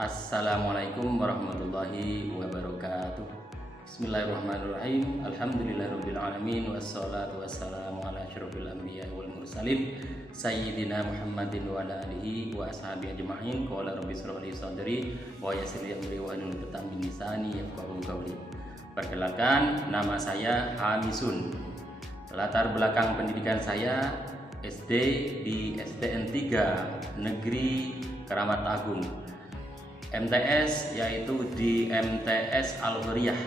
Assalamualaikum warahmatullahi wabarakatuh. Bismillahirrahmanirrahim. Alhamdulillahirabbil alamin wassalatu wassalamu ala asyrofil anbiya'i wal mursalin sayyidina Muhammadin wa ala alihi wa ashabihi ajma'in. Qala rabbi shrah li sadri wa yassir li amri wa hlul 'uqdatam min lisani yafqahu qawli. Perkenalkan, nama saya Hamisun. Latar belakang pendidikan saya SD di SDN 3 Negeri Keramat Agung. MTS yaitu di MTS Al-Huriyah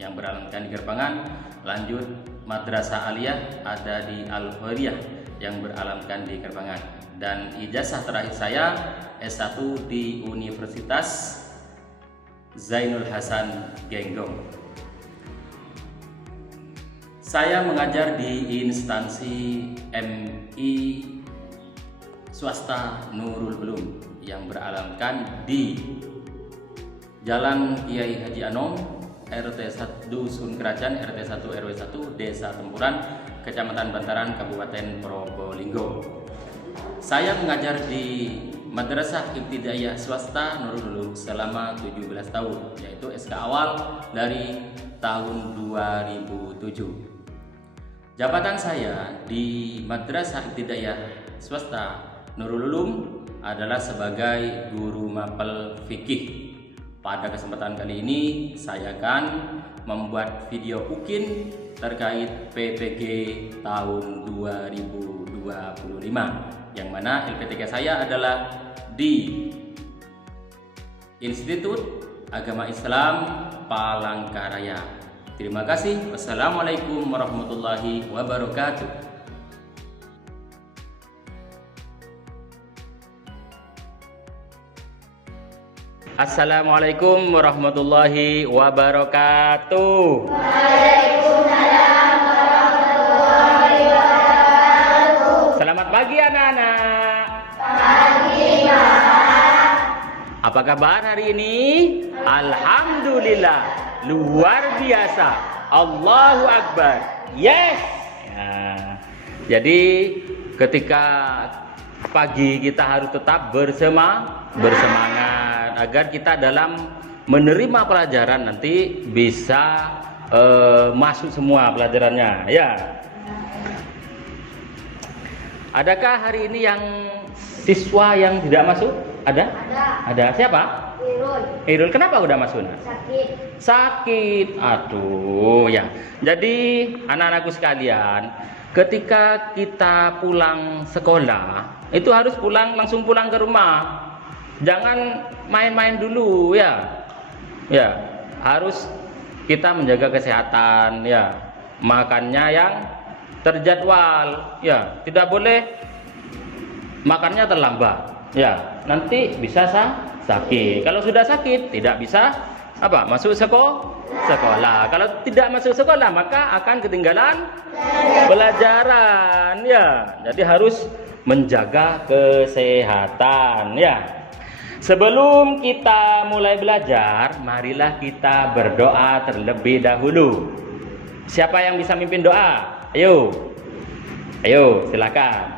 yang beralamatkan di Gerbangan. Lanjut Madrasah Aliyah ada di Al-Huriyah yang beralamatkan di Gerbangan. Dan ijazah terakhir saya S1 di Universitas Zainul Hasan Genggong. Saya mengajar di instansi MI swasta Nurul Ulum yang beralamatkan di Jalan Kiai Haji Anom, RT 1 Dusun Kerajaan, RT 1 RW 1, Desa Tempuran, Kecamatan Bantaran, Kabupaten Probolinggo. Saya mengajar di Madrasah Ibtidaiyah Swasta Nurul Ulum selama 17 tahun, yaitu SK awal dari tahun 2007. Jabatan saya di Madrasah Ibtidaiyah Swasta Nurul Ulum adalah sebagai guru mapel fikih. Pada kesempatan kali ini saya akan membuat video ukin terkait PPG tahun 2025, yang mana LPTK saya adalah di Institut Agama Islam Palangkaraya. Terima kasih. Wassalamualaikum warahmatullahi wabarakatuh. Assalamualaikum warahmatullahi wabarakatuh. Waalaikumsalam warahmatullahi wabarakatuh. Selamat pagi anak-anak. Pagi, Pak. Apa kabar hari ini? Alhamdulillah, luar biasa. Allahu Akbar. Yes. Nah, jadi ketika pagi kita harus tetap bersemangat agar kita dalam menerima pelajaran nanti bisa masuk semua pelajarannya, ya. Adakah hari ini yang siswa yang tidak masuk? Ada? Ada. Siapa? Irul. Kenapa udah masuk? Sakit. Aduh, ya. Jadi anak-anakku sekalian, ketika kita pulang sekolah, itu harus langsung pulang ke rumah. Jangan main-main dulu, ya. Ya, harus kita menjaga kesehatan, ya. Makannya yang terjadwal, ya. Tidak boleh makannya terlambat, ya. Nanti bisa sakit. Kalau sudah sakit tidak bisa masuk sekolah. Kalau tidak masuk sekolah maka akan ketinggalan pelajaran, ya. Jadi harus menjaga kesehatan, ya. Sebelum kita mulai belajar, marilah kita berdoa terlebih dahulu. Siapa yang bisa mimpin doa? Ayo, silakan.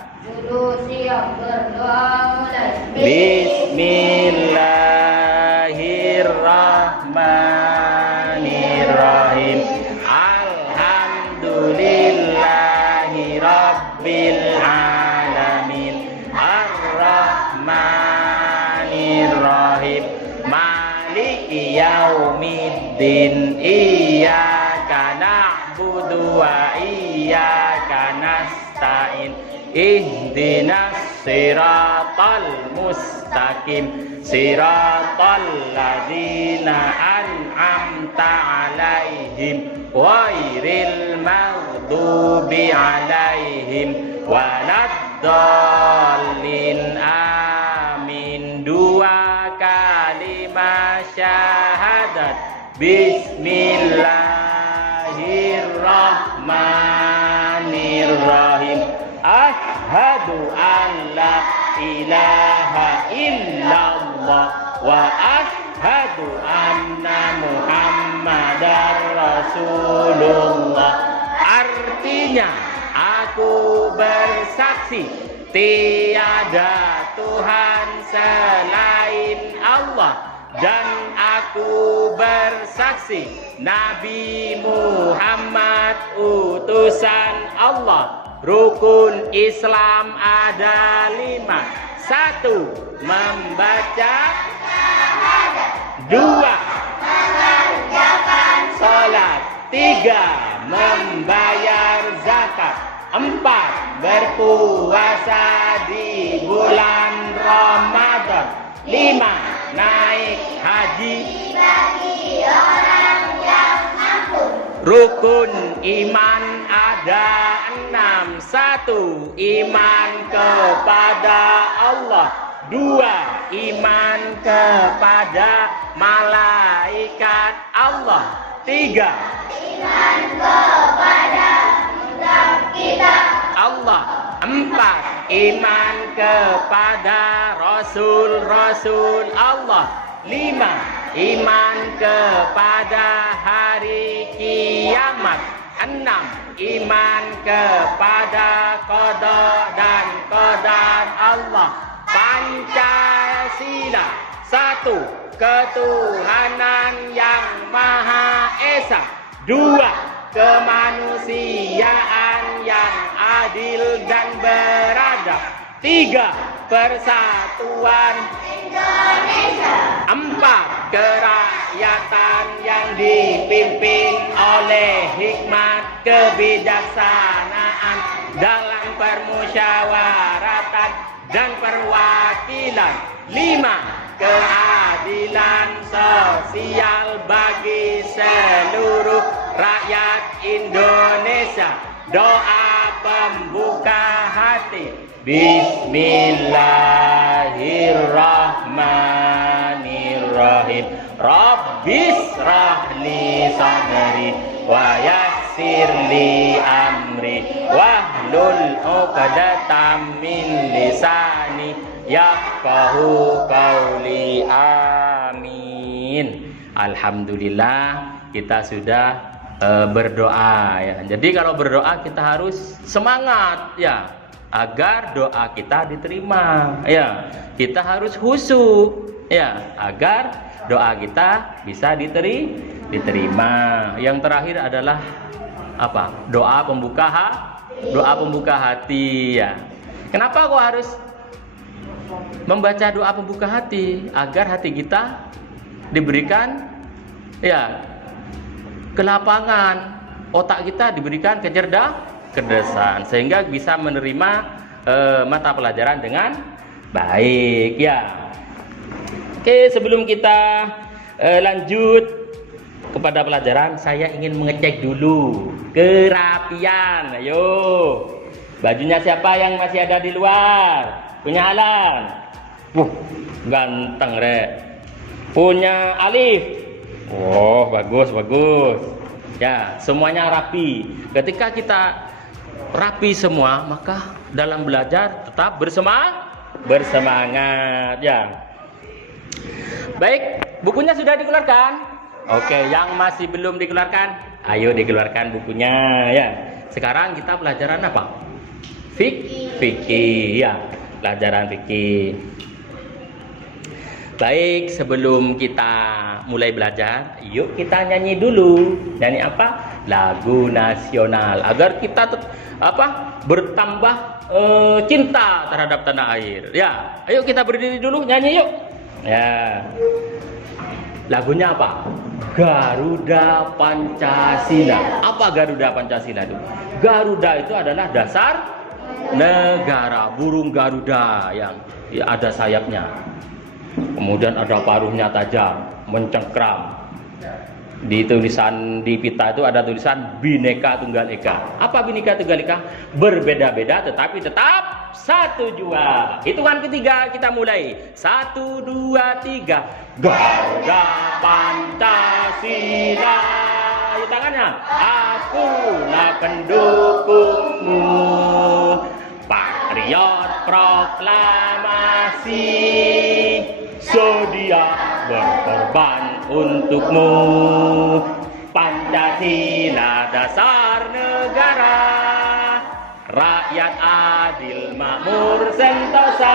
Siap berdoa mulai. Bismillahirrahmanirrahim. Alhamdulillahi rabbil alamin. Ar-Rahmanirrahim. Maliki yaumiddin. Iyyaka na'budu wa iyyaka nasta'in. Ihdinas siratal mustaqim. Siratal ladzina an'amta 'alaihim ghairil maghdubi 'alaihim waladdallin. Amin. Dua kalimat syahadat. Bismillahirrahmanirrahim. Asyhadu an la ilaha illallah wa asyhadu anna Muhammadar Rasulullah. Artinya, aku bersaksi tiada Tuhan selain Allah dan aku bersaksi Nabi Muhammad utusan Allah. Rukun Islam ada 5. 1. Membaca syahadat. 2. mengerjakan salat. 3. Membayar zakat. 4. Berpuasa di bulan Ramadan. 5. Naik haji bagi orang yang mampu. Rukun iman ada 6. 1. Iman kepada Allah. 2. Iman kepada malaikat Allah. 3. Iman kepada kitab Allah. 4. Iman kepada Rasul-Rasul Allah. 5. Iman kepada hari kiamat. 6. Iman kepada qada dan qadar Allah. Pancasila. 1. Ketuhanan yang Maha Esa. 2. Kemanusiaan yang adil dan beradab. 3. Persatuan Indonesia. 4. Kerakyatan yang dipimpin oleh hikmat kebijaksanaan dalam permusyawaratan dan perwakilan. 5. Keadilan sosial bagi seluruh rakyat Indonesia. Doa pembuka hati. Bismillahirrahmanirrahim. Rabbis rahli sadri wa yassirli amri wahlul 'uqdatam min lisani yafqahu qawli. Amin. Alhamdulillah kita sudah berdoa ya. Jadi kalau berdoa kita harus semangat ya, agar doa kita diterima ya. Kita harus khusyuk ya, agar doa kita bisa diterima. Yang terakhir adalah apa? Doa pembuka hati ya. Kenapa kok harus membaca doa pembuka hati? Agar hati kita diberikan ya kelapangan, otak kita diberikan kecerdasan sehingga bisa menerima mata pelajaran dengan baik ya. Oke, sebelum kita lanjut kepada pelajaran, saya ingin mengecek dulu kerapian. Ayo, bajunya siapa yang masih ada di luar? Punya Alan? Ganteng rek. Punya Alif? Oh, bagus. Ya, semuanya rapi. Ketika kita rapi semua, maka dalam belajar tetap bersemangat ya. Baik, bukunya sudah dikeluarkan? Oke, yang masih belum dikeluarkan, ayo dikeluarkan bukunya ya. Sekarang kita pelajaran apa? Fikih ya, pelajaran fikih. Baik, sebelum kita mulai belajar, yuk kita nyanyi dulu. Nyanyi apa? Lagu nasional agar kita bertambah cinta terhadap tanah air. Ya, ayo kita berdiri dulu nyanyi yuk. Ya. Lagunya apa? Garuda Pancasila. Apa Garuda Pancasila itu? Garuda itu adalah dasar negara, burung Garuda yang ada sayapnya. Kemudian ada paruhnya tajam, mencengkram. Di tulisan di pita itu ada tulisan Bhinneka Tunggal Ika. Apa Bhinneka Tunggal Ika? Berbeda-beda tetapi tetap satu jua. Hitungan ketiga kita mulai. 1, 2, 3. Garuda Pancasila. Ayo tangannya. Akulah pendukungmu. Patriot proklamasi. Sedia berkorban untukmu. Pancasila dasar negara. Rakyat adil makmur sentosa.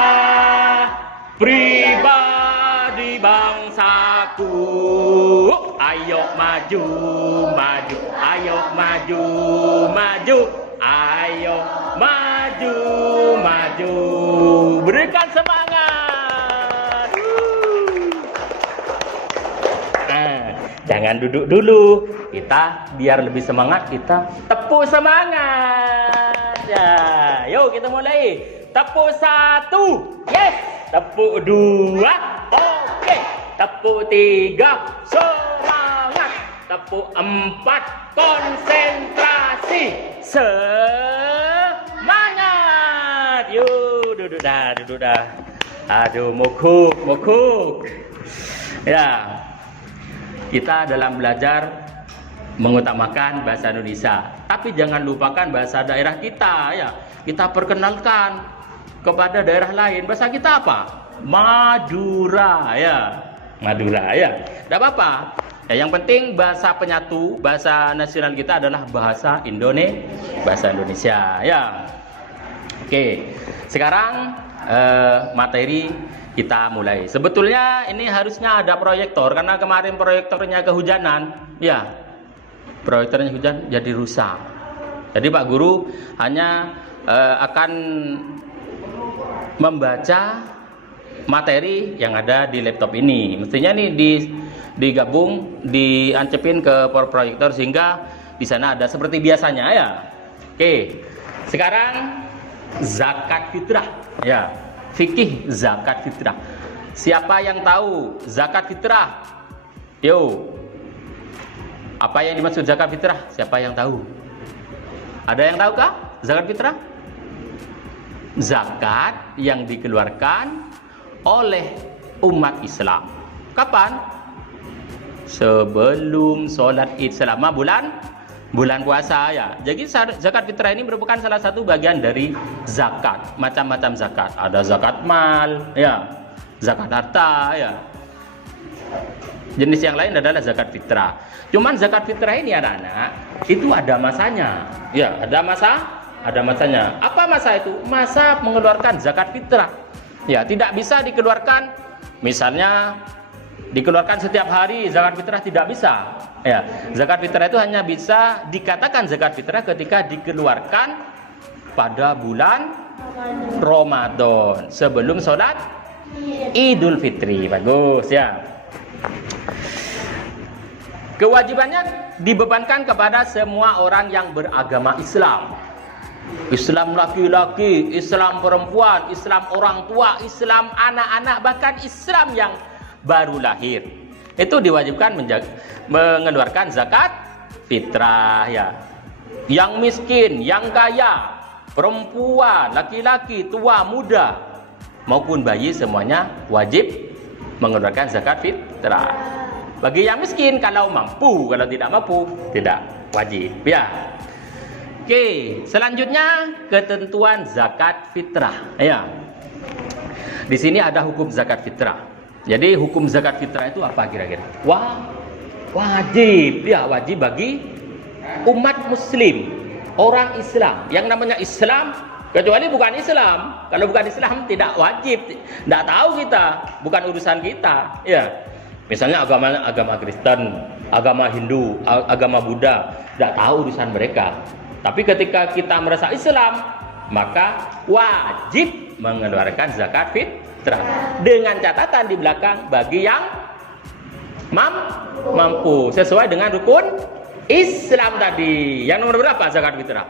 Pribadi bangsaku. Ayo maju, maju, ayo maju, maju, ayo maju, maju. Berikan semangat. Jangan duduk dulu. Kita biar lebih semangat, kita tepuk semangat. Ya, yuk kita mulai. Tepuk 1. Yes. Tepuk 2. Oke. Tepuk 3. Semangat. Tepuk 4. Konsentrasi. Semangat. Yuk, duduk dah, duduk dah. Aduh, mokuk. Ya. Kita dalam belajar mengutamakan bahasa Indonesia, tapi jangan lupakan bahasa daerah kita ya. Kita perkenalkan kepada daerah lain. Bahasa kita apa? Madura ya. Madura ya. Tidak apa-apa. Ya, yang penting bahasa penyatu, bahasa nasional kita adalah bahasa Indonesia ya. Oke. Sekarang materi kita mulai. Sebetulnya ini harusnya ada proyektor karena kemarin proyektornya kehujanan. Ya. Proyektornya hujan jadi rusak. Jadi Pak Guru hanya akan membaca materi yang ada di laptop ini. Mestinya nih digabung, diancepin ke proyektor sehingga di sana ada seperti biasanya ya. Oke. Sekarang zakat fitrah ya. Fikih zakat fitrah. Siapa yang tahu zakat fitrah? Yo. Apa yang dimaksud zakat fitrah? Siapa yang tahu? Ada yang tahu kah zakat fitrah? Zakat yang dikeluarkan oleh umat Islam. Kapan? Sebelum sholat Id selama bulan puasa ya. Jadi zakat fitrah ini merupakan salah satu bagian dari zakat. Macam-macam zakat. Ada zakat mal, ya, zakat harta, ya. Jenis yang lain adalah zakat fitrah. Cuman zakat fitrah ini anak-anak itu ada masanya. Ya, ada masanya. Apa masa itu? Masa mengeluarkan zakat fitrah. Ya, tidak bisa dikeluarkan misalnya dikeluarkan setiap hari zakat fitrah tidak bisa. Ya, zakat fitrah itu hanya bisa dikatakan zakat fitrah ketika dikeluarkan pada bulan Ramadan sebelum sholat Idul Fitri. Bagus ya. Kewajibannya dibebankan kepada semua orang yang beragama Islam. Islam laki-laki, Islam perempuan, Islam orang tua, Islam anak-anak, bahkan Islam yang baru lahir. Itu diwajibkan mengeluarkan zakat fitrah ya. Yang miskin, yang kaya, perempuan, laki-laki, tua, muda maupun bayi semuanya wajib mengeluarkan zakat fitrah. Bagi yang miskin kalau mampu, kalau tidak mampu tidak wajib ya. Oke, selanjutnya ketentuan zakat fitrah ya. Di sini ada hukum zakat fitrah. Jadi hukum zakat fitrah itu apa kira-kira? Wajib ya, wajib bagi umat muslim, orang Islam. Yang namanya Islam, kecuali bukan Islam. Kalau bukan Islam tidak wajib. Tidak tahu kita, bukan urusan kita ya. Misalnya agama Kristen, agama Hindu, agama Buddha, tidak tahu urusan mereka. Tapi ketika kita merasa Islam, maka wajib mengeluarkan zakat fitrah. Dengan catatan di belakang bagi yang mampu sesuai dengan rukun Islam tadi. Yang nomor berapa zakat fitrah?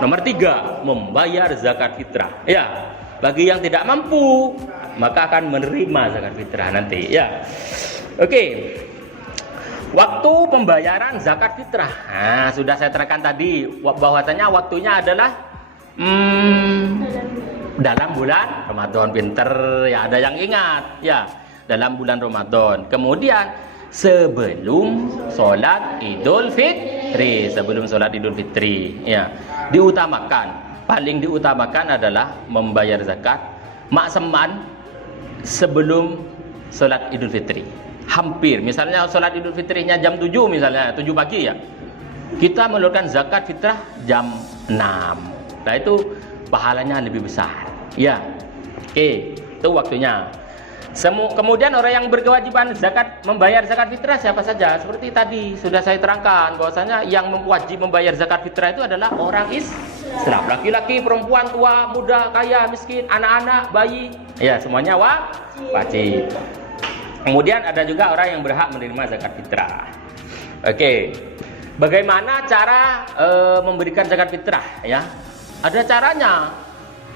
Nomor 3, membayar zakat fitrah. Ya, bagi yang tidak mampu maka akan menerima zakat fitrah nanti. Ya, oke. Waktu pembayaran zakat fitrah. Nah, sudah saya terangkan tadi bahwasanya waktunya adalah dalam bulan Ramadan. Pinter ya, ada yang ingat ya, dalam bulan Ramadan. Kemudian sebelum sholat Idul Fitri, ya, diutamakan, paling diutamakan adalah membayar zakat makseman sebelum sholat Idul Fitri. Hampir, misalnya sholat Idul Fitrinya jam 7 misalnya, 7 pagi ya, kita mengeluarkan zakat fitrah jam 6. Nah itu pahalanya lebih besar ya. Oke, itu waktunya. Kemudian orang yang berkewajiban membayar zakat fitrah siapa saja? Seperti tadi sudah saya terangkan bahwasanya yang wajib membayar zakat fitrah itu adalah orang Islam. Laki-laki, perempuan, tua, muda, kaya, miskin, anak-anak, bayi. Ya, semuanya wajib. Kemudian ada juga orang yang berhak menerima zakat fitrah. Oke. Bagaimana cara memberikan zakat fitrah ya? Ada caranya.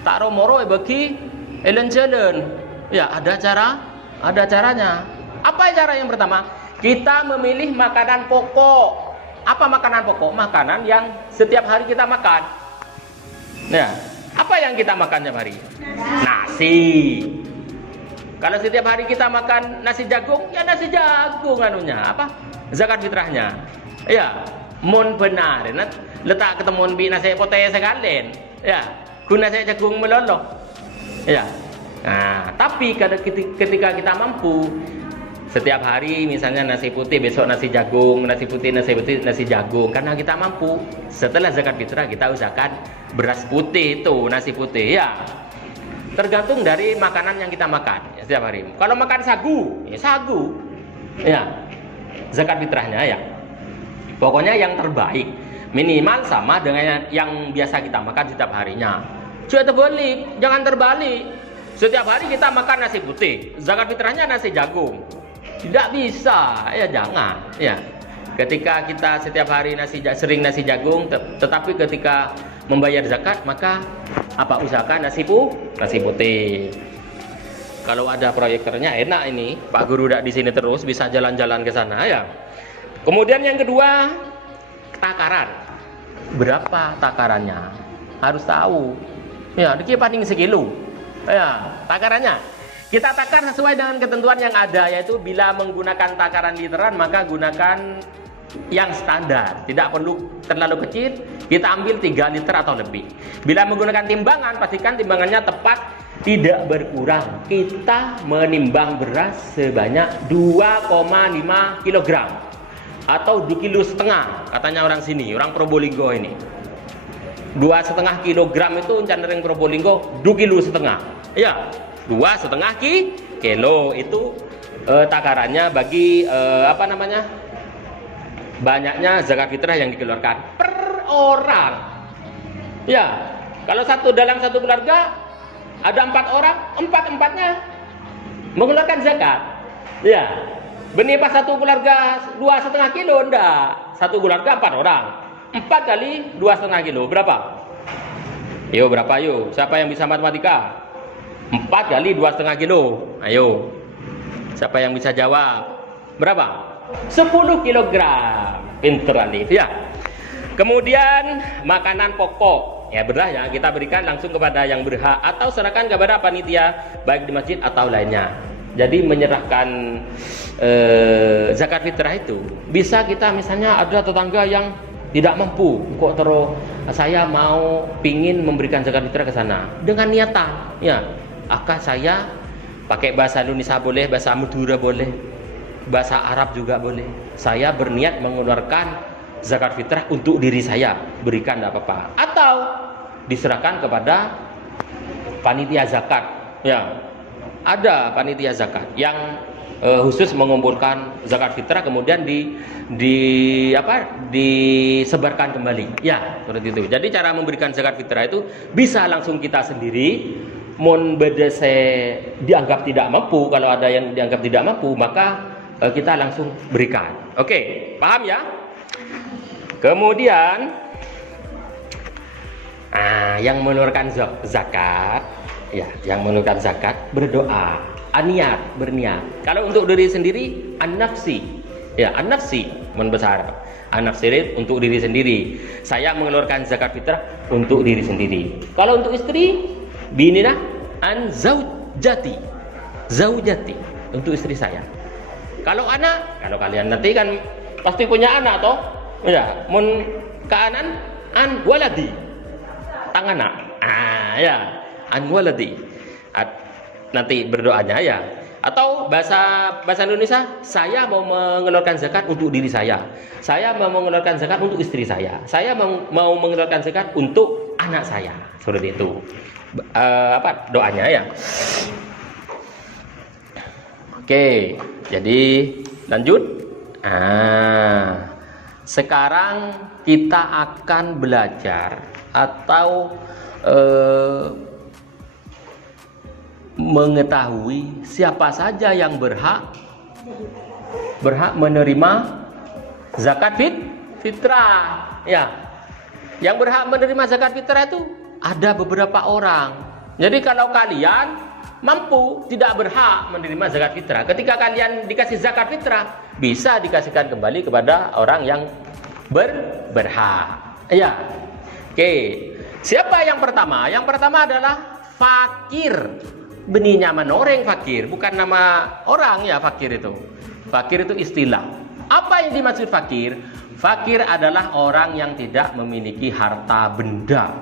Tak romoro bagi elen-jelen. Ya, ada caranya. Apa cara yang pertama? Kita memilih makanan pokok. Apa makanan pokok? Makanan yang setiap hari kita makan. Nah, apa yang kita makan setiap hari? Nasi. Kalau setiap hari kita makan nasi jagung, ya nasi jagung anunya. Apa? Zakat fitrahnya. Ya, mun benar. Letak ketemuan bi nasi putih sekalian. Ya, guna nasi jagung meloloh. Ya. Nah, tapi ketika kita mampu setiap hari misalnya nasi putih, besok nasi jagung, nasi putih, nasi jagung, karena kita mampu. Setelah zakat fitrah kita usahakan beras putih itu, nasi putih ya. Tergantung dari makanan yang kita makan ya, setiap hari. Kalau makan sagu, ya sagu. Ya. Zakat fitrahnya ya. Pokoknya yang terbaik, minimal sama dengan yang biasa kita makan setiap harinya. Jangan terbalik. Setiap hari kita makan nasi putih, zakat fitrahnya nasi jagung. Tidak bisa, ya jangan. Ya, ketika kita setiap hari sering nasi jagung, tetapi ketika membayar zakat maka usahakan nasi putih. Kalau ada proyektornya enak ini, Pak Guru udah di sini terus bisa jalan-jalan ke sana ya. Kemudian yang kedua, takaran. Berapa takarannya? Harus tahu. Ya, dikit paling sekilo. Ya, takarannya kita takar sesuai dengan ketentuan yang ada, yaitu bila menggunakan takaran literan maka gunakan yang standar, tidak perlu terlalu kecil. Kita ambil 3 liter atau lebih. Bila menggunakan timbangan, pastikan timbangannya tepat, tidak berkurang. Kita menimbang beras sebanyak 2,5 kg atau 2,5 kg katanya orang sini, orang Probolinggo ini. 2,5 kilogram itu cenderung Probolinggo 2,5 kg. Ya, 2,5 kilo itu takarannya bagi banyaknya zakat fitrah yang dikeluarkan per orang. Ya, kalau dalam satu keluarga ada 4 orang, 4-4-nya mengeluarkan zakat. Ya, benih pas satu keluarga 2,5 kilo enggak. Satu keluarga 4 orang. 4 kali 2,5 kilo berapa? Yo berapa yo? Siapa yang bisa matematika? 4 kali 2,5 kilo. Ayo. Siapa yang bisa jawab? Berapa? 10 kilogram. Pinter Alif ya. Kemudian makanan pokok. Ya benar ya, kita berikan langsung kepada yang berhak atau serahkan kepada panitia baik di masjid atau lainnya. Jadi menyerahkan zakat fitrah itu bisa kita, misalnya ada tetangga yang tidak mampu, kok terus saya pingin memberikan zakat fitrah ke sana dengan niatan ya, saya pakai bahasa Indonesia boleh, bahasa Madura boleh, bahasa Arab juga boleh. Saya berniat mengeluarkan zakat fitrah untuk diri saya, berikan tidak apa-apa, atau diserahkan kepada panitia zakat ya. Ada panitia zakat yang khusus mengumpulkan zakat fitrah kemudian disebarkan kembali ya, seperti itu. Jadi cara memberikan zakat fitrah itu bisa langsung kita sendiri, mun bedese dianggap tidak mampu. Kalau ada yang dianggap tidak mampu maka kita langsung berikan. Oke, paham ya? Kemudian yang mengeluarkan zakat ya, yang mengeluarkan zakat berdoa, berniat. Kalau untuk diri sendiri, an-nafsi ya, an-nafsi membesar, an-nafsi untuk diri sendiri. Saya mengeluarkan zakat fitrah untuk diri sendiri. Kalau untuk istri, binina an zaujati untuk istri saya. Kalau anak, kalau kalian nanti kan pasti punya anak toh ya, mun kaanan an waladi tangana ya, an waladi nanti berdoanya ya. Atau bahasa Indonesia, saya mau mengeluarkan zakat untuk diri saya mau mengeluarkan zakat untuk istri saya mau mengeluarkan zakat untuk anak saya, seperti itu doanya ya. Oke, jadi lanjut. Sekarang kita akan belajar atau mengetahui siapa saja yang berhak menerima zakat fitrah. Ya, yang berhak menerima zakat fitrah itu ada beberapa orang. Jadi kalau kalian mampu tidak berhak menerima zakat fitrah, ketika kalian dikasih zakat fitrah, bisa dikasihkan kembali kepada orang yang berhak. Ya. Oke. Siapa yang pertama? Yang pertama adalah fakir. Benihnya menoreng fakir, bukan nama orang ya fakir itu. Fakir itu istilah. Apa yang dimaksud fakir? Fakir adalah orang yang tidak memiliki harta benda.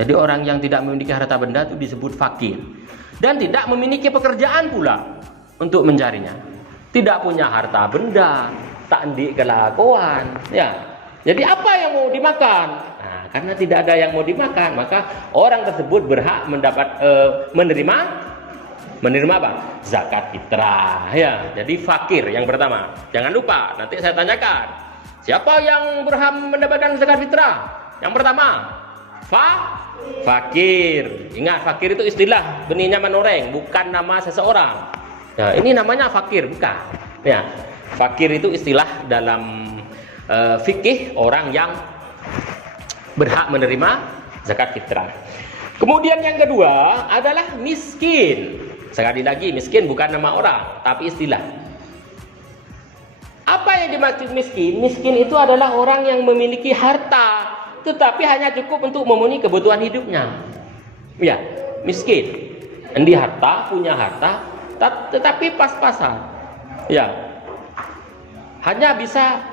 Jadi orang yang tidak memiliki harta benda itu disebut fakir. Dan tidak memiliki pekerjaan pula untuk mencarinya. Tidak punya harta benda, tak ndik kelakuan. Ya. Jadi apa yang mau dimakan? Nah, karena tidak ada yang mau dimakan, maka orang tersebut berhak menerima apa? Zakat fitrah. Ya. Jadi fakir yang pertama. Jangan lupa, nanti saya tanyakan. Siapa yang berhak mendapatkan zakat fitrah? Yang pertama, fakir. Ingat, fakir itu istilah, benihnya menoreng, bukan nama seseorang. Ya, ini namanya fakir, bukan. Ya, fakir itu istilah dalam fikih orang yang berhak menerima zakat fitrah. Kemudian yang kedua adalah miskin. Sekali lagi, miskin bukan nama orang, tapi istilah. Apa yang dimaksud miskin? Miskin itu adalah orang yang memiliki harta, tetapi hanya cukup untuk memenuhi kebutuhan hidupnya. Ya, miskin. Endi harta, punya harta, tetapi pas-pasan. Ya, hanya bisa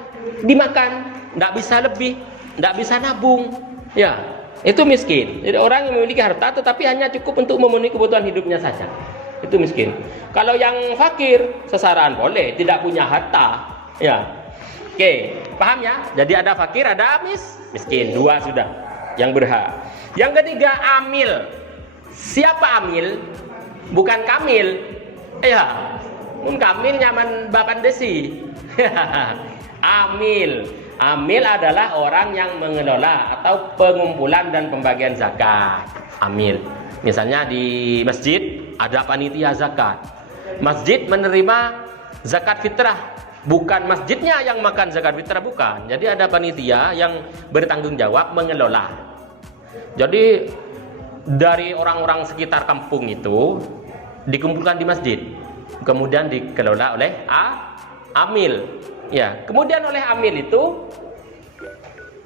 dimakan, tidak bisa lebih, tidak bisa nabung. Ya, itu miskin. Jadi orang yang memiliki harta, tetapi hanya cukup untuk memenuhi kebutuhan hidupnya saja. Itu miskin. Kalau yang fakir, sesaran boleh, tidak punya harta. Ya, oke, paham ya? Jadi ada fakir, ada miskin, dua sudah yang berhak. Yang ketiga amil. Siapa amil? Bukan kamil. Ya, kamil nyaman bapan desi. Amil. Amil adalah orang yang mengelola atau pengumpulan dan pembagian zakat. Amil. Misalnya di masjid ada panitia zakat. Masjid menerima zakat fitrah. Bukan masjidnya yang makan zakat fitrah, bukan. Jadi ada panitia yang bertanggung jawab mengelola. Jadi dari orang-orang sekitar kampung itu dikumpulkan di masjid, kemudian dikelola oleh amil. Ya, kemudian oleh amil itu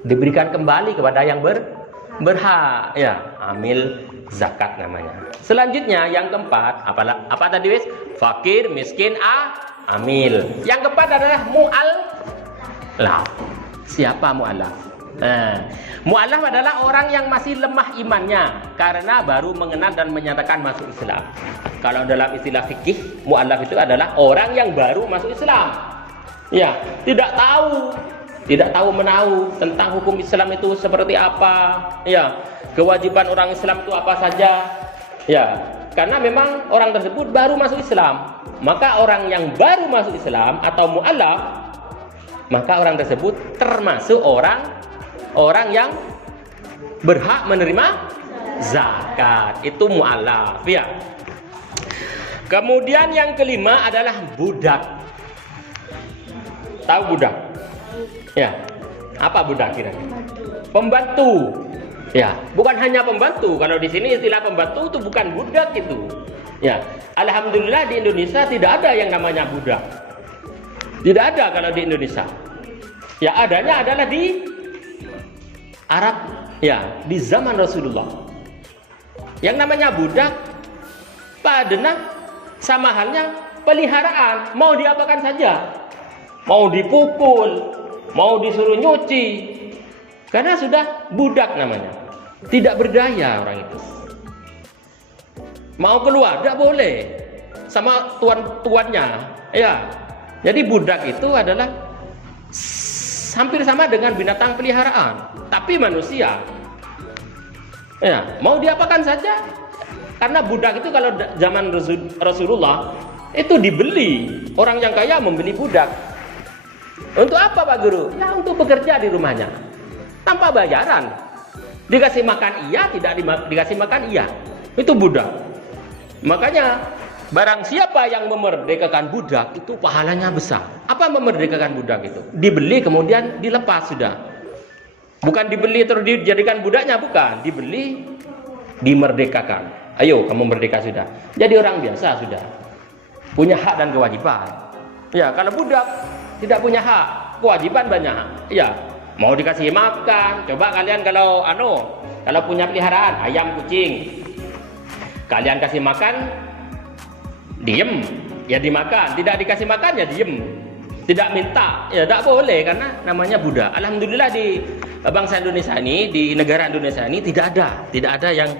diberikan kembali kepada yang berhak. Ya, amil zakat namanya. Selanjutnya yang keempat, apa tadi wis? Fakir, miskin, amil. Yang keempat adalah mu'allaf. Siapa mu'allaf? Mu'allaf adalah orang yang masih lemah imannya karena baru mengenal dan menyatakan masuk Islam. Kalau dalam istilah fikih, mu'allaf itu adalah orang yang baru masuk Islam. Ya, tidak tahu menahu tentang hukum Islam itu seperti apa. Ya, kewajiban orang Islam itu apa saja. Ya, karena memang orang tersebut baru masuk Islam. Maka orang yang baru masuk Islam atau mu'allaf, maka orang tersebut termasuk orang yang berhak menerima zakat. Itu mu'allaf, ya. Kemudian yang kelima adalah budak. Tahu budak? Ya. Apa budak kira-kira? Pembantu. Ya, bukan hanya pembantu. Kalau di sini istilah pembantu itu bukan budak itu. Ya, alhamdulillah di Indonesia tidak ada yang namanya budak. Tidak ada kalau di Indonesia. Ya, adanya adalah di Arab. Ya, di zaman Rasulullah. Yang namanya budak, padahal sama halnya peliharaan, mau diapakan saja. Mau dipukul, mau disuruh nyuci. Karena sudah budak namanya. Tidak berdaya orang itu. Mau keluar tidak boleh sama tuannya. Ya. Jadi budak itu adalah hampir sama dengan binatang peliharaan, tapi manusia. Ya, mau diapakan saja. Karena budak itu kalau zaman Rasulullah Itu dibeli. Orang yang kaya membeli budak. Untuk apa Pak Guru? Ya untuk bekerja di rumahnya. Tanpa bayaran. Dikasih makan iya, tidak dikasih makan iya. Itu budak. Makanya barang siapa yang memerdekakan budak itu pahalanya besar. Apa memerdekakan budak itu? Dibeli kemudian dilepas sudah. Bukan dibeli terus dijadikan budaknya, bukan. Dibeli, dimerdekakan. Ayo kamu merdeka sudah. Jadi orang biasa sudah. Punya hak dan kewajiban. Ya, kalau budak tidak punya hak, kewajiban banyak. Ya, mau dikasih makan. Coba kalian kalau punya peliharaan ayam, kucing, kalian kasih makan, diem, ya dimakan. Tidak dikasih makan ya diem. Tidak minta, ya tidak boleh karena namanya budak. Alhamdulillah di bangsa Indonesia ini, di negara Indonesia ini tidak ada yang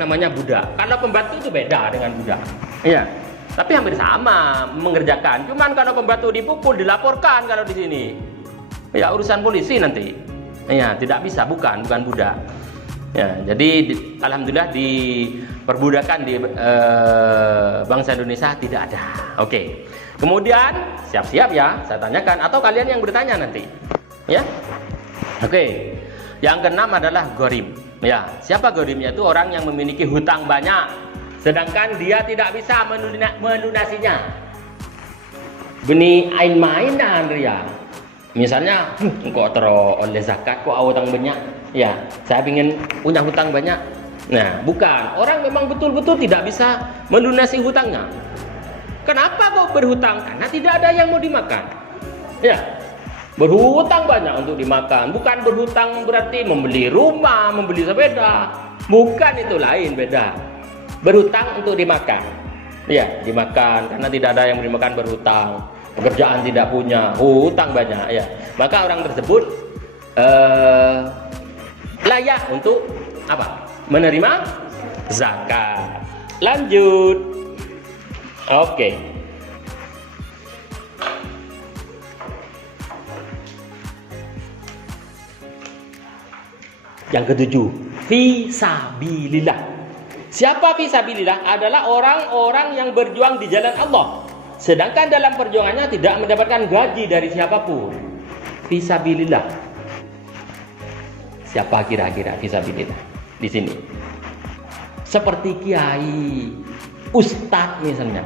namanya budak. Kalau pembantu itu beda dengan budak. Iya. Tapi hampir sama mengerjakan. Cuman kalau pembantu dipukul, dilaporkan kalau di sini. Ya urusan polisi nanti. Ya tidak bisa, bukan budak. Ya, jadi alhamdulillah di perbudakan di bangsa Indonesia tidak ada. Oke. Kemudian siap-siap ya, saya tanyakan atau kalian yang bertanya nanti. Ya. Oke. Yang keenam adalah gharim. Ya, siapa gharimnya? Itu orang yang memiliki hutang banyak sedangkan dia tidak bisa melunasinya. Beni ain mainan dia. Misalnya, kok oleh zakat kok hutang banyak? Ya, saya ingin punya hutang banyak. Nah, bukan. Orang memang betul-betul tidak bisa melunasi hutangnya. Kenapa kok berhutang? Karena tidak ada yang mau dimakan. Ya, berhutang banyak untuk dimakan. Bukan berhutang berarti membeli rumah, membeli sepeda. Bukan, itu lain, beda. Berhutang untuk dimakan. Ya, dimakan karena tidak ada yang dimakan berhutang. Pekerjaan tidak punya, hutang banyak ya. Maka orang tersebut layak untuk apa? Menerima zakat. Lanjut. Oke. Yang ketujuh, fisabilillah. Siapa fisabilillah? Adalah orang-orang yang berjuang di jalan Allah. Sedangkan dalam perjuangannya tidak mendapatkan gaji dari siapapun. Fisabilillah. Siapa kira-kira fisabilillah di sini? Seperti kiai, ustadz misalnya.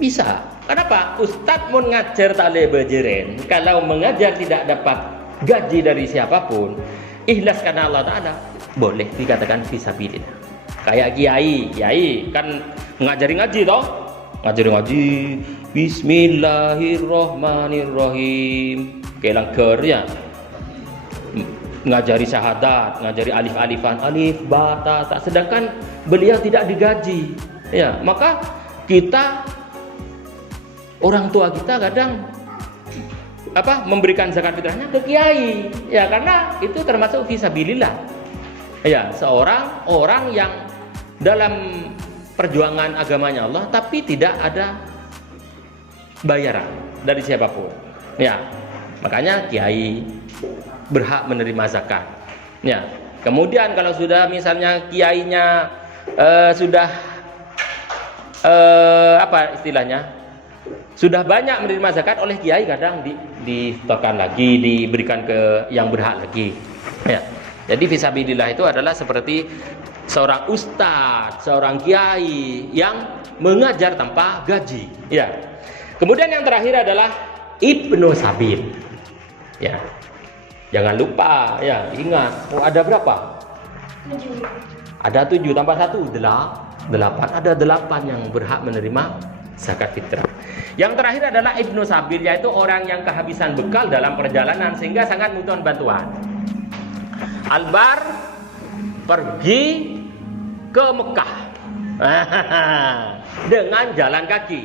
Bisa. Kenapa? Ustadz mau ngajar tak boleh bejeren. Kalau mengajar tidak dapat gaji dari siapapun, ikhlas karena Allah Ta'ala, boleh dikatakan fisabilillah. Kayak kiai kan ngajari ngaji toh, ngajari ngaji, Bismillahirrohmanirrohim, kelang ya, ngajari syahadat, ngajari alif-alifan, alif, bata, tak. Sedangkan beliau tidak digaji, ya. Maka kita, orang tua kita kadang memberikan zakat fitrahnya ke kiai, ya, karena itu termasuk fisabilillah. Ya, seorang orang yang dalam perjuangan agamanya Allah tapi tidak ada bayaran dari siapapun. Ya, makanya kiai berhak menerima zakat. Ya, kemudian kalau sudah misalnya kiainya sudah sudah banyak menerima zakat oleh kiai, kadang disetorkan lagi, diberikan ke yang berhak lagi. Ya. Jadi fisabilillah itu adalah seperti seorang ustadz, seorang kiai yang mengajar tanpa gaji. Ya. Kemudian yang terakhir adalah ibnu sabil. Ya. Jangan lupa, ya, ingat. Ada berapa? 7. Ada 7 tambah 1, 8. Ada 8 yang berhak menerima zakat fitrah. Yang terakhir adalah ibnu sabil, yaitu orang yang kehabisan bekal dalam perjalanan sehingga sangat membutuhkan bantuan. Albar pergi ke Mekah dengan jalan kaki.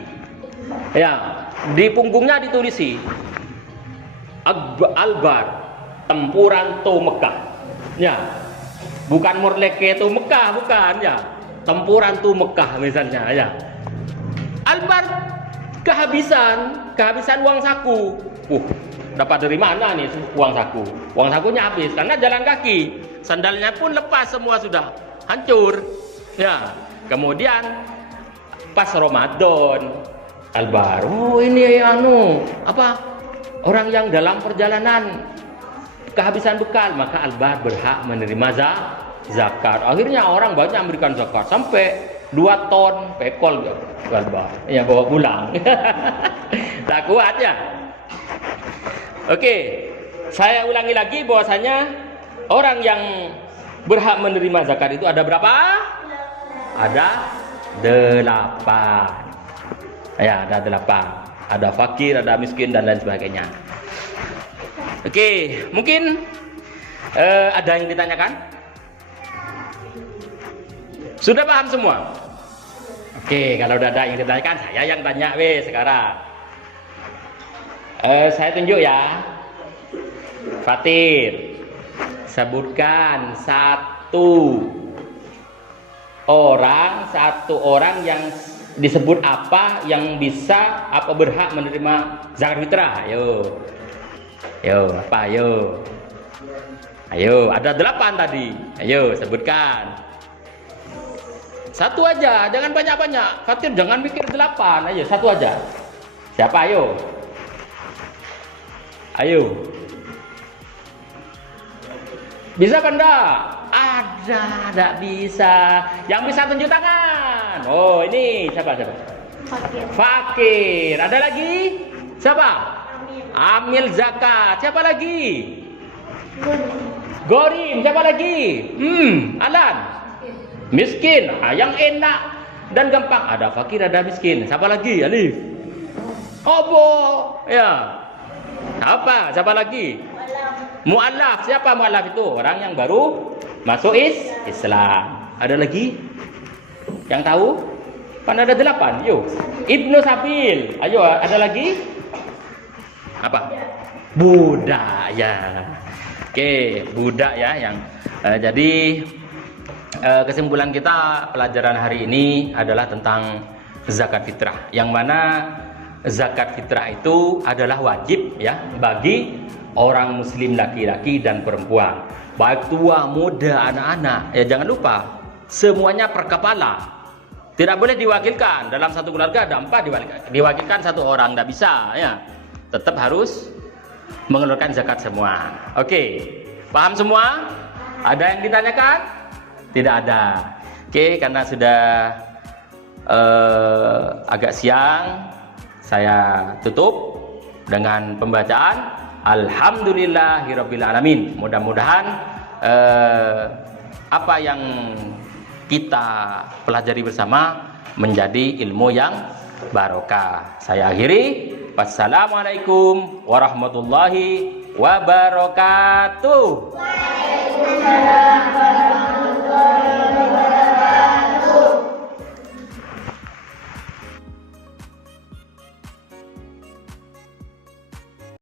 Ya, di punggungnya ditulisi Albar tempuran to Mekah. Ya, bukan Murleke to Mekah, bukan ya. Tempuran to Mekah misalnya ya. Albar kehabisan uang saku. Dapat dari mana nih uang saku? Uang sakunya habis karena jalan kaki. Sandalnya pun lepas semua, sudah hancur. Ya. Kemudian pas Ramadan. Albar, oh ini orang yang dalam perjalanan kehabisan bekal, maka albar berhak menerima zakat. Akhirnya orang banyak memberikan zakat sampai 2 ton pekol albar yang bawa pulang. Tak kuat ya. Oke, saya ulangi lagi bahwasanya orang yang berhak menerima zakat itu ada berapa? Ada 8. Ya, ada 8. Ada fakir, ada miskin, dan lain sebagainya. Oke, mungkin ada yang ditanyakan? Sudah paham semua? Oke, kalau udah ada yang ditanyakan, saya yang tanya sekarang. Saya tunjuk ya. Fatir, sebutkan satu orang yang disebut apa yang bisa berhak menerima zakat fitrah. Ayo, ada 8 tadi. Ayo sebutkan. Satu aja, jangan banyak-banyak. Fatir jangan mikir 8. Ayo, satu aja. Siapa? Ayo. Bisa apa enggak? Ada, enggak bisa. Yang bisa tunjuk tangan. Oh, ini siapa? Fakir. Ada lagi? Siapa? Amil zakat. Siapa lagi? Gorim. Siapa lagi? Alan. Miskin. Yang enak dan gampang. Ada fakir, ada miskin. Siapa lagi? Alif. Obo. Ya. Siapa lagi? Mu'allaf. Siapa mu'allaf itu? Orang yang baru masuk Islam. Ada lagi? Yang tahu? Kan ada 8. Yuk. Ibnu Sabil. Ayo, ada lagi? Apa? Budak ya. Oke, budak ya yang jadi kesimpulan kita pelajaran hari ini adalah tentang zakat fitrah. Yang mana zakat fitrah itu adalah wajib ya bagi orang muslim laki-laki dan perempuan, baik tua, muda, anak-anak. Ya jangan lupa semuanya per kepala. Tidak boleh diwakilkan. Dalam satu keluarga ada 4 diwakilkan 1 orang, tidak bisa ya. Tetap harus mengeluarkan zakat semua. Oke, paham semua? Ada yang ditanyakan? Tidak ada. Oke, karena sudah agak siang, saya tutup dengan pembacaan Alhamdulillahirabbil alamin. Mudah-mudahan apa yang kita pelajari bersama menjadi ilmu yang barokah. Saya akhiri. Wassalamualaikum warahmatullahi wabarakatuh. Waalaikumsalam.